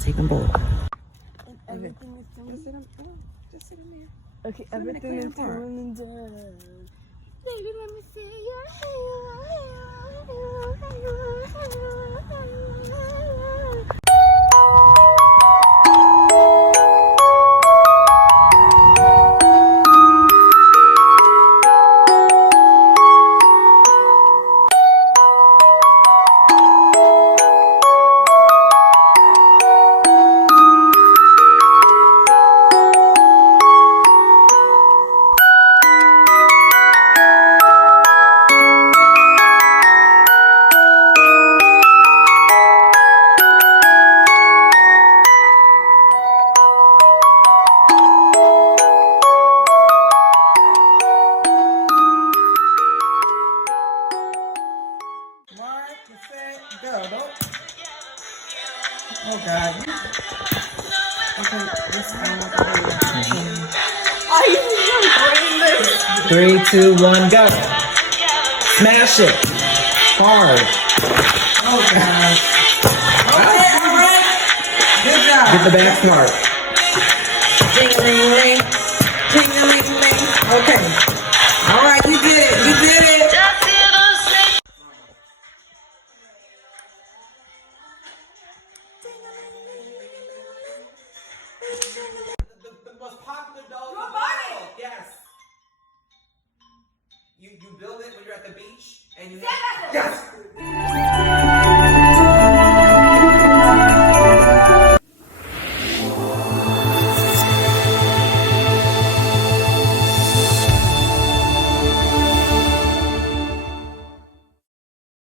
take them both. And everything is going Just sit in there. Okay, everything is going down. Baby, let me see your Go. Oh God. Okay, this Are you recording this? 3, 2, 1, go. Smash it. Hard. Oh God. Okay, all right. Good job. Get the back smart. Ding-a-ling-ling. Ding-a-ling-ling. Okay. All right, you did it. You did it. The most popular doll in the world. Yes. You build it when you're at the beach and you have